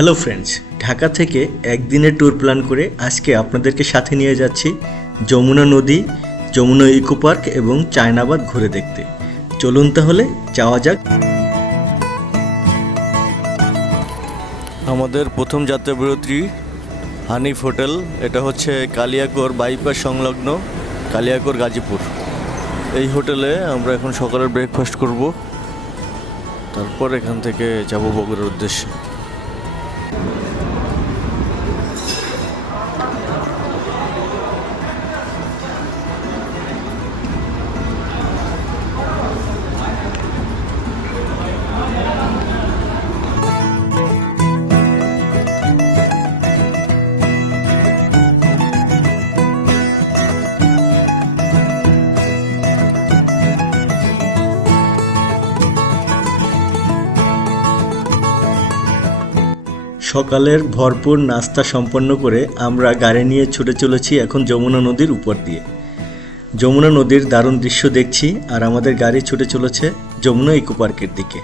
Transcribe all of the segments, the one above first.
Hello friends, Dhaka থেকে একদিনের tour plan করে আজকে আপনাদেরকে সাথে নিয়ে যাচ্ছি যমুনা নদী, যমুনা ইকো পার্ক এবং চায়নাবাদ ঘুরে দেখতে। চলুন তাহলে যাওয়া যাক। আমাদের প্রথম যাত্রাবিরতি হানিফ হোটেল, এটা হচ্ছে কালিয়াকোর বাইপাস সংলগ্ন কালিয়াকোর গাজীপুর। এই হোটেলে আমরা এখন সকালের ব্রেকফাস্ট করব, তারপর এখান থেকে যাব বগুড়ার উদ্দেশ্যে। সকালের ভরপুর নাস্তা সম্পন্ন করে আমরা গাড়ি নিয়ে ছুটে চলেছি এখন যমুনা নদীর উপর দিয়ে। যমুনা নদীর দারুণ দৃশ্য দেখছি আর আমাদের গাড়ি ছুটে চলেছে যমুনা ইকো পার্কের দিকে।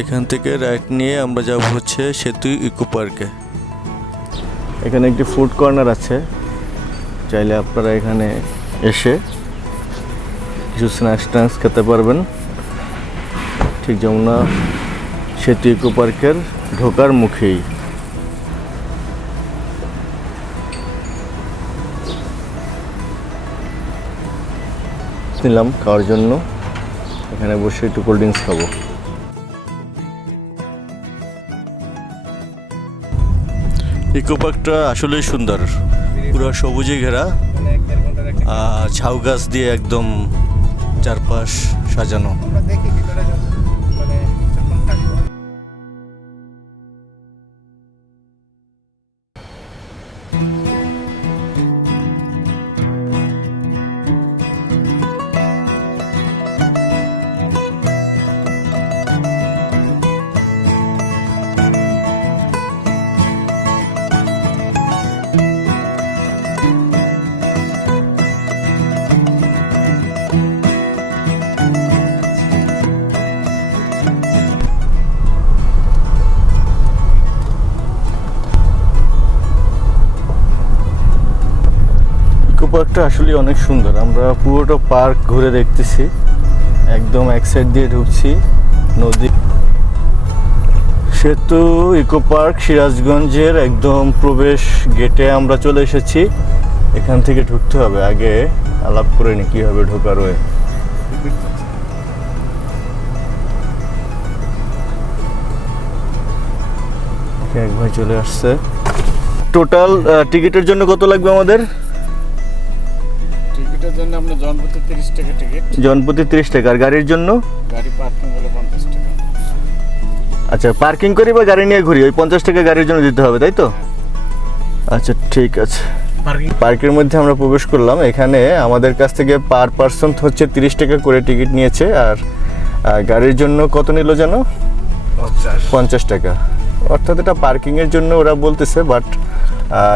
এখান থেকে রাইট নিয়ে আমরা যাব হচ্ছে সেতু ইকো পার্কে। এখানে একটি ফুড কর্নার আছে। চাইলে আপনারা এখানে এসে কিছু স্ন্যাক্স ট্যাক্স খেতে পারবেন। ঠিক যমুনা সেতু ইকো পার্কের ঢোকার মুখেই। নিলাম, খাওয়ার জন্য। এখানে বসে একটু কোল্ড ড্রিঙ্কস খাব। ইকো পার্কটা আসলেই সুন্দর। পুরো সবুজে ঘেরা আর ঝাউ গাছ দিয়ে একদম চারপাশ সাজানো। পার্কটা আসলে অনেক সুন্দর। আমরা পুরোটা পার্ক ঘুরে দেখতেছি। একদম এক সাইড দিয়ে ঢুকছি, নদী। সেতু, ইকো পার্ক, সিরাজগঞ্জের একদম প্রবেশ গেটে আমরা চলে এসেছি। এখান থেকে ঢুকতে হবে। আগে আলাপ করে নি কীভাবে ঢোকার ওয়ে এক ভাই চলে আসছে। টোটাল টিকিটের জন্য কত লাগবে আমাদের? টিকিটের জন্য জনপ্রতি তিরিশ টাকা টিকিট জনপ্রতি তিরিশ টাকা। আর গাড়ির জন্য? গাড়ি পার্কিং হলে পঞ্চাশ টাকা। আচ্ছা পার্কিং করি বা গাড়ি নিয়ে ঘুরি? ওই পঞ্চাশ টাকা গাড়ির জন্য দিতে হবে তাই তো? আচ্ছা ঠিক আছে। পার্কের মধ্যে আমরা প্রবেশ করলাম। এখানে আমাদের কাছ থেকে পার পার্সন হচ্ছে তিরিশ টাকা করে টিকিট নিয়েছে। আর গাড়ির জন্য কত নিল যেন পঞ্চাশ। পঞ্চাশ টাকা। অর্থাৎ এটা পার্কিংয়ের জন্য ওরা বলতেছে বাট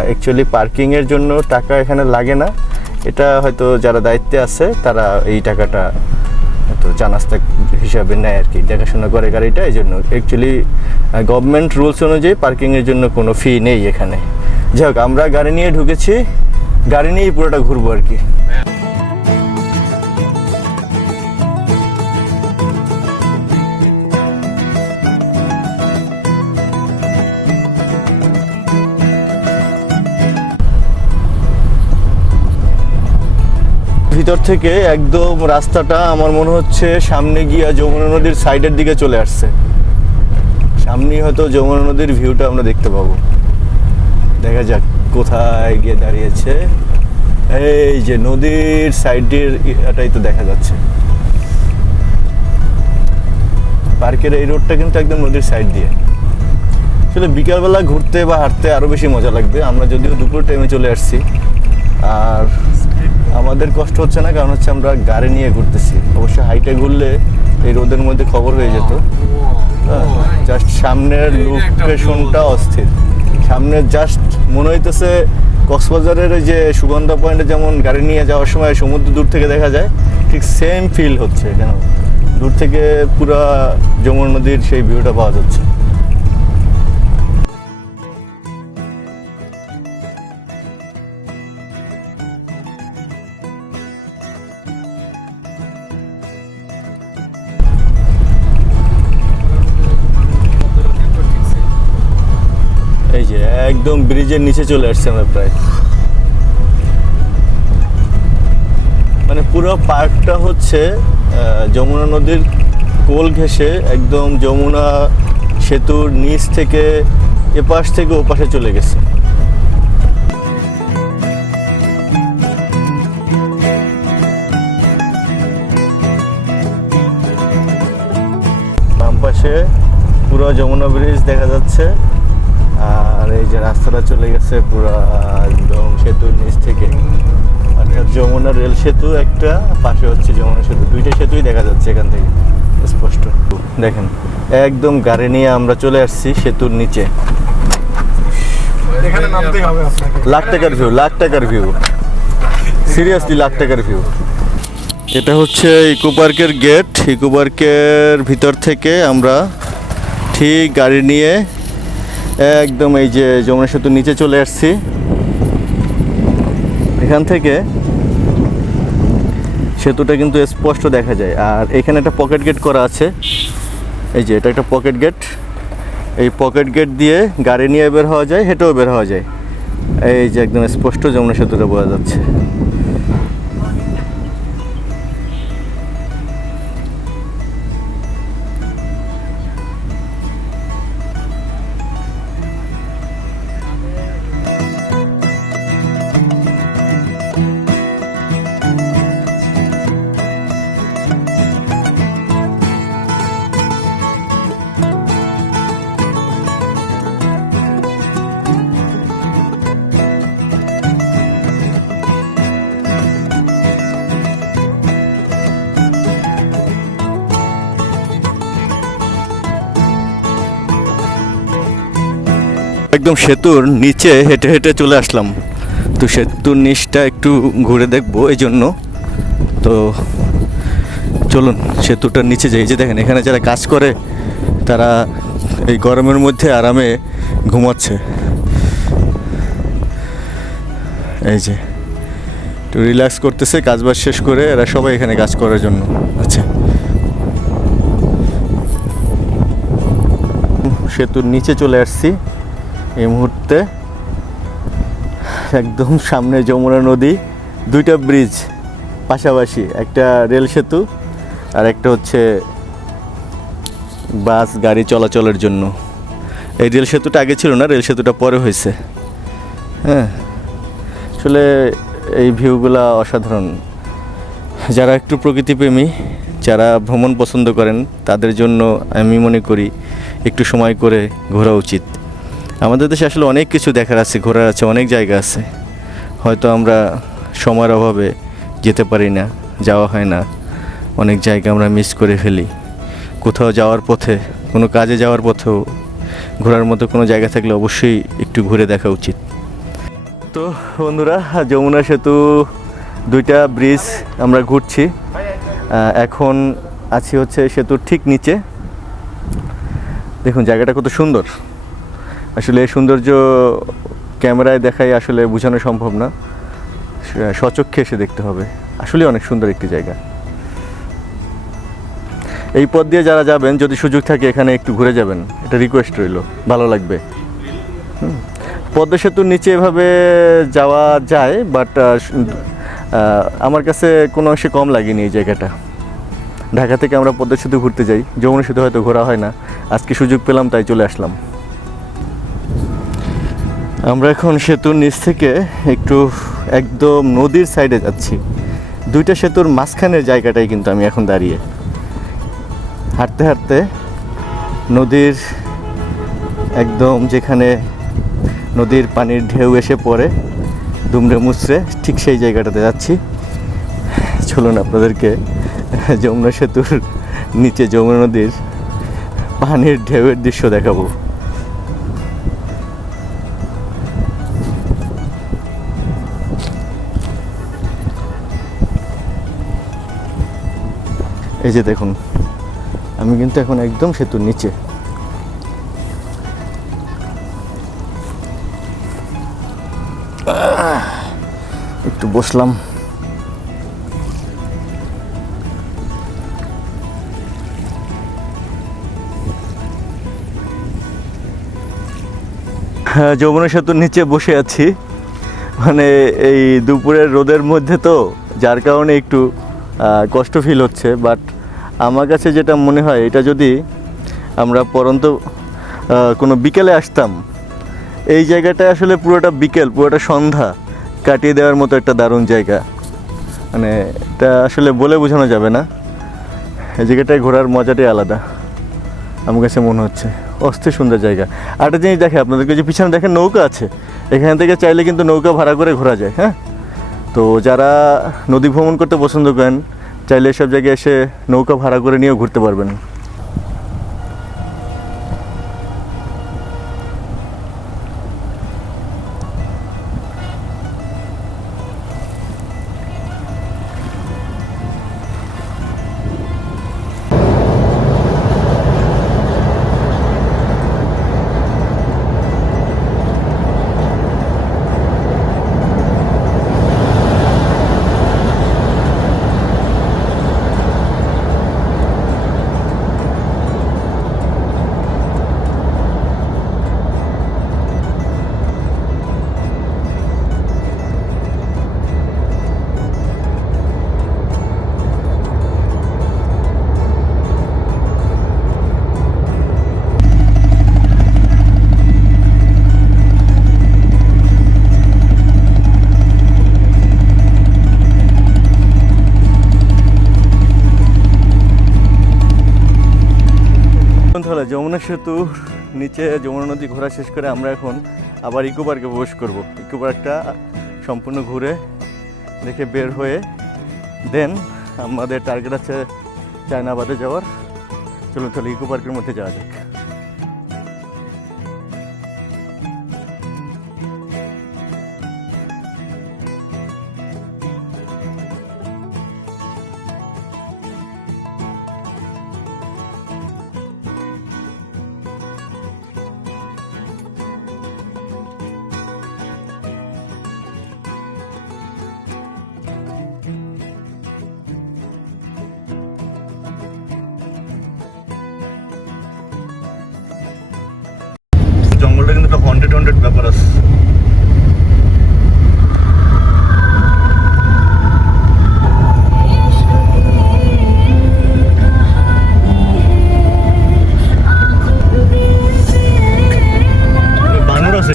অ্যাকচুয়ালি পার্কিংয়ের জন্য টাকা এখানে লাগে না। এটা হয়তো যারা দায়িত্বে আছে, তারা এই টাকাটা হয়তো চানাস্তা হিসাবে নেয় আর কি, দেখাশোনা করে গাড়িটা এই জন্য অ্যাকচুয়ালি গভর্নমেন্ট রুলস অনুযায়ী পার্কিংয়ের জন্য কোনো ফি নেই এখানে। যাই হোক, আমরা গাড়ি নিয়ে ঢুকেছি, গাড়ি নিয়েই পুরোটা ঘুরবো আর কি। ভিতর থেকে একদম রাস্তাটা আমার মনে হচ্ছে সামনে গিয়া যমুনা নদীর সাইডের দিকে চলে আসছে। সামনেই হয়তো যমুনা নদীর ভিউটা আমরা দেখতে পাবো। দেখা যাক কোথায় গিয়ে দাঁড়িয়েছে। এই যে নদীর সাইডের এটাই তো দেখা যাচ্ছে। পার্কের এই রোডটা কিন্তু একদম নদীর সাইড দিয়ে। আসলে বিকালবেলা ঘুরতে বা হাঁটতে আরও বেশি মজা লাগবে। আমরা যদিও দুপুর টাইমে চলে আসছি। আর আমাদের কষ্ট হচ্ছে না, কারণ হচ্ছে আমরা গাড়ি নিয়ে ঘুরতেছি। অবশ্য হাইটে ঘুরলে এই রোদের মধ্যে খবর হয়ে যেত। জাস্ট সামনের লোকেশনটা অস্থির। সামনে জাস্ট মনে হইতেছে কক্সবাজারের যে সুগন্ধা পয়েন্টে যেমন গাড়ি নিয়ে যাওয়ার সময় সমুদ্র দূর থেকে দেখা যায়, ঠিক সেম ফিল হচ্ছে এখানে দূর থেকে পুরা যমুনা নদীর সেই ভিউটা পাওয়া যাচ্ছে। একদম ব্রিজের নিচে চলে আসছে আমরা প্রায়। মানে পুরো পার্কটা হচ্ছে যমুনা নদীর কোল ঘেঁষে একদম যমুনা সেতুর নিচ থেকে এপাশ থেকে ওপাশে চলে গেছে। পুরো যমুনা ব্রিজ দেখা যাচ্ছে। এই যে রাস্তাটা চলে গেছে পুরো একদম সেতুর নিচ থেকে। অর্থাৎ যমুনা রেল সেতু একটা পাশে হচ্ছে যমুনা সেতু। দুইটা সেতুই দেখা যাচ্ছে এখান থেকে স্পষ্ট। দেখেন একদম গাড়ি নিয়ে আমরা চলে আসছি সেতুর নিচে। লাখ টাকার ভিউ লাখ টাকার ভিউ সিরিয়াসলি লাখ টাকার ভিউ এটা হচ্ছে ইকো পার্কের গেট ইকো পার্কের ভিতর থেকে আমরা ঠিক গাড়ি নিয়ে একদম এই যে যমুনা সেতুর নিচে চলে আসছি। এখান থেকে সেতুটা কিন্তু স্পষ্ট দেখা যায়। আর এখানে একটা পকেট গেট করা আছে। এই যে এটা একটা পকেট গেট। এই পকেট গেট দিয়ে গাড়ি নিয়ে বের হওয়া যায়, হেঁটেও বের হওয়া যায়। এই যে একদম স্পষ্ট যমুনা সেতুটা বোঝা যাচ্ছে। একদম সেতুর নিচে হেঁটে হেঁটে চলে আসলাম। তো সেতুর নিচটা একটু ঘুরে দেখব এই জন্য তো চলুন, সেতুটার নিচে যাই। যে দেখেন, এখানে যারা কাজ করে, তারা এই গরমের মধ্যে আরামে ঘুমাচ্ছে। এই যে, একটু রিল্যাক্স করতেছে কাজ বাজ শেষ করে এরা সবাই এখানে কাজ করার জন্য আচ্ছা সেতুর নিচে চলে আসছি। এই মুহূর্তে একদম সামনে যমুনা নদী, দুইটা ব্রিজ পাশাপাশি, একটা রেল সেতু আর একটা হচ্ছে বাস গাড়ি চলাচলের জন্য। এই রেল সেতুটা আগে ছিল না, রেল সেতুটা পরে হয়েছে। হ্যাঁ আসলে এই ভিউগুলা অসাধারণ। যারা একটু প্রকৃতিপ্রেমী, যারা ভ্রমণ পছন্দ করেন, তাদের জন্য আমি মনে করি একটু সময় করে ঘোরা উচিত। আমাদের দেশে আসলে অনেক কিছু দেখার আছে, ঘোরার আছে, অনেক জায়গা আছে। হয়তো আমরা সময়ের অভাবে যেতে পারি না, যাওয়া হয় না। অনেক জায়গা আমরা মিস করে ফেলি। কোথাও যাওয়ার পথে, কোনো কাজে যাওয়ার পথেও, ঘোরার মতো কোনো জায়গা থাকলে অবশ্যই একটু ঘুরে দেখা উচিত। তো বন্ধুরা, যমুনা সেতু দুইটা ব্রিজ আমরা ঘুরছি। এখন আছি হচ্ছে সেতুর ঠিক নিচে। দেখুন, জায়গাটা কত সুন্দর। আসলে এই সৌন্দর্য ক্যামেরায় দেখাই আসলে বোঝানো সম্ভব না। স- স্বচক্ষে এসে দেখতে হবে। আসলে অনেক সুন্দর একটি জায়গা। এই পথ দিয়ে যারা যাবেন, যদি সুযোগ থাকে এখানে একটু ঘুরে যাবেন। এটা রিকোয়েস্ট রইল। ভালো লাগবে। পদ্মা সেতুর নিচে এভাবে যাওয়া যায় বাট আমার কাছে কোনো অংশে কম লাগেনি এই জায়গাটা। ঢাকা থেকে আমরা পদ্মা সেতু ঘুরতে যাই। যমুনা সেতু হয়তো ঘোরা হয় না। আজকে সুযোগ পেলাম, তাই চলে আসলাম। আমরা এখন সেতুর নিচ থেকে একটু একদম নদীর সাইডে যাচ্ছি। দুইটা সেতুর মাঝখানের জায়গাটাই কিন্তু আমি এখন দাঁড়িয়ে। হাঁটতে হাঁটতে নদীর একদম যেখানে নদীর পানির ঢেউ এসে পড়ে, দুমড়ে মুচড়ে ঠিক সেই জায়গাটাতে যাচ্ছি। চলুন আপনাদেরকে যমুনা সেতুর নিচে যমুনা নদীর পানির ঢেউয়ের দৃশ্য দেখাবো। এই যে দেখুন আমি কিন্তু এখন একদম সেতুর নিচে। একটু বসলাম। হ্যাঁ, যমুনা সেতুর নিচে বসে আছি। মানে এই দুপুরের রোদের মধ্যে তো যার কারণে একটু কষ্ট ফিল হচ্ছে বাট আমার কাছে যেটা মনে হয়, এটা যদি আমরা পরন্ত কোনো বিকেলে আসতাম, এই জায়গাটা আসলে পুরোটা বিকেল, পুরোটা সন্ধ্যা কাটিয়ে দেওয়ার মতো একটা দারুণ জায়গা। মানে এটা আসলে বলে বোঝানো যাবে না। এই জায়গাটায় ঘোরার মজাটাই আলাদা, আমার কাছে মনে হচ্ছে। অস্থির সুন্দর জায়গা। একটা জিনিস দেখে, আপনাদেরকে যে পিছনে দেখেন নৌকা আছে, এখান থেকে চাইলে কিন্তু নৌকা ভাড়া করে ঘোরা যায় হ্যাঁ? তো যারা নদী ভ্রমণ করতে পছন্দ করেন চাইলে সব জায়গায় এসে নৌকা ভাড়া করে নিয়েও ঘুরতে পারবেন। যমুনা সেতু নিচে যমুনা নদী ঘোরা শেষ করে আমরা এখন আবার ইকো পার্কে প্রবেশ করব। ইকো পার্কটা সম্পূর্ণ ঘুরে দেখে বের হয়ে দেন আমাদের টার্গেট আছে চায়নাবাদে যাওয়ার। চলুন তাহলে ইকো পার্কের মধ্যে যাওয়া যাক।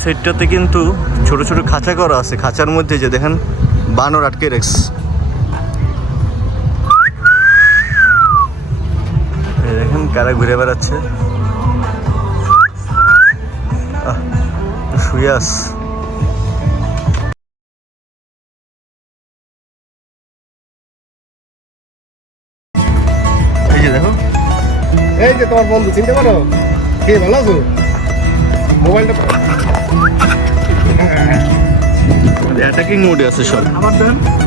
সাইডটাতে কিন্তু ছোট ছোট খাঁচা করা আছে। খাঁচার মধ্যে যে দেখেন, বানর আটকে এই দেখেন কারা ঘুরে বেড়াচ্ছে। শুয়ে এই যে এই যে তোমার বন্ধু, চিনতে পারো? কে ভালো আছো? মোবাইলটা অ্যাটাকিং মোডে আছে সব। আবার দেন।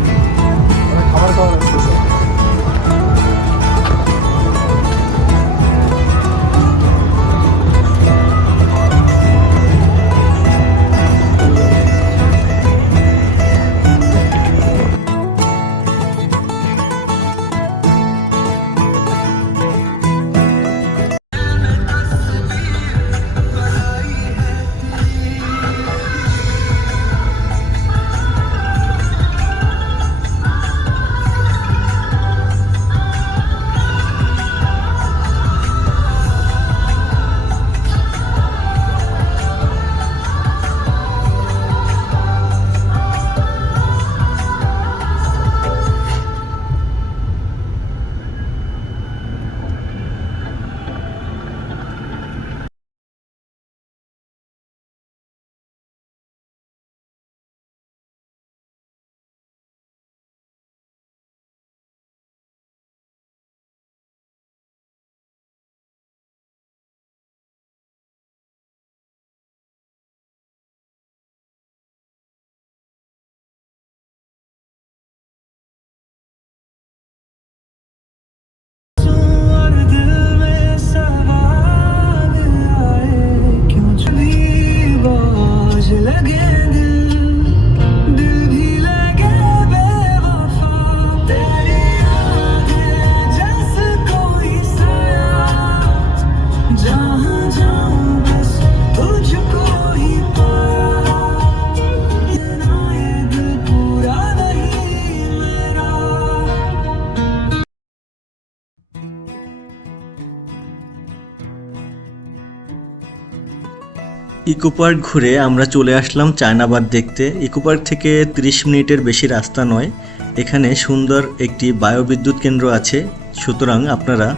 ইকো পার্ক ঘুরে আমরা চলে আসলাম চায়নাবাদ দেখতে। ইকো পার্ক থেকে 30 মিনিটের বেশি রাস্তা নয়। এখানে সুন্দর একটি বায়ুবিদ্যুৎ কেন্দ্র আছে। সুতরাং আপনারা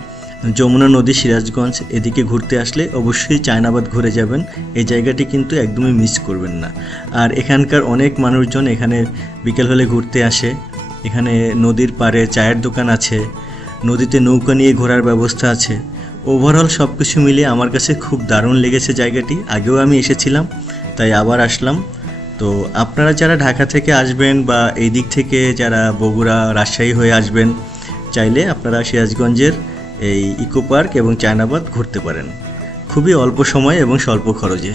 যমুনা নদী, সিরাজগঞ্জ এদিকে ঘুরতে আসলে অবশ্যই চায়নাবাদ ঘুরে যাবেন। এই জায়গাটি কিন্তু একদমই মিস করবেন না। আর এখানকার অনেক মানুষজন এখানে বিকেল হলে ঘুরতে আসে। এখানে নদীর পাড়ে চায়ের দোকান আছে। নদীতে নৌকা নিয়ে ঘোরার ব্যবস্থা আছে। ওভারঅল সব কিছু মিলিয়ে আমার কাছে খুব দারুণ লেগেছে জায়গাটি। আগেও আমি এসেছিলাম, তাই আবার আসলাম। তো আপনারা যারা ঢাকা থেকে আসবেন বা এই দিক থেকে যারা বগুড়া, রাজশাহী হয়ে আসবেন, চাইলে আপনারা সিরাজগঞ্জের এই ইকো পার্ক এবং চায়নাবাদ ঘুরতে পারেন। খুবই অল্প সময় এবং স্বল্প খরচে।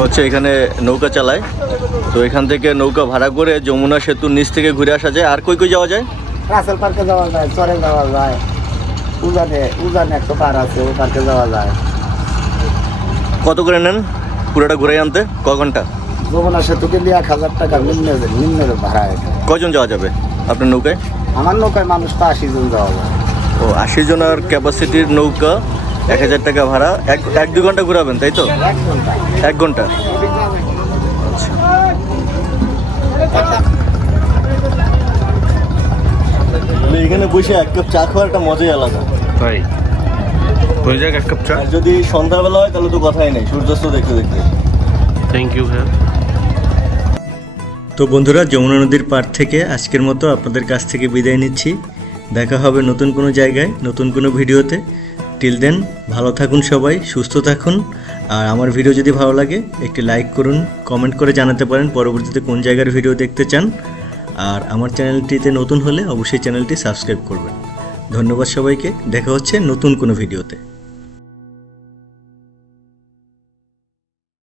হচ্ছে এখানে নৌকা চালায়। তো এখান থেকে নৌকা ভাড়া করে যমুনা সেতুর নিচ থেকে ঘুরে আসা যায়। আর কই কই যাওয়া যায়? রাসেল পার্কে যাওয়া যায় চরে যাওয়া যায়। উজানে উজানে একটা পার আছে ওই পার্কে যাওয়া যায়। কত করে নেন পুরোটা ঘুরে আনতে? ক ঘণ্টা? যমুনা সেতুকে দিয়ে এক হাজার টাকা নিম্ন নিম্ন ভাড়া এটা। কজন যাওয়া যাবে আপনার নৌকায়? আমার নৌকায় মানুষ তো আশি জন যাওয়া যায়। ও আশি জনের ক্যাপাসিটির নৌকা এক হাজার টাকা ভাড়া। এক এক দু ঘণ্টা ঘুরাবেন তাই তো? এক ঘণ্টা। এক এখানে বসে এক কাপ চা খাওয়ার একটা মজাই আলাদা। তাই? হয়ে যাক এক কাপ চা? যদি সন্ধ্যাবেলা হয় তাহলে তো কথাই নেই। সূর্যাস্ত দেখতে দেখতে। থ্যাংক ইউ হ্যাঁ তো বন্ধুরা যমুনা নদীর পাড় থেকে আজকের মতো আপনাদের কাছ থেকে বিদায় নিচ্ছি। দেখা হবে নতুন কোনো জায়গায় নতুন কোনো ভিডিওতে। টিল দেন ভালো থাকুন সবাই, সুস্থ থাকুন। আর আমার ভিডিও যদি ভালো লাগে, একটি লাইক করুন কমেন্ট করে জানাতে পারেন পরবর্তীতে কোন জায়গার ভিডিও দেখতে চান। আর আমার চ্যানেলটিতে নতুন হলে অবশ্যই চ্যানেলটি সাবস্ক্রাইব করবেন। ধন্যবাদ সবাইকে, দেখা হচ্ছে নতুন কোনো ভিডিওতে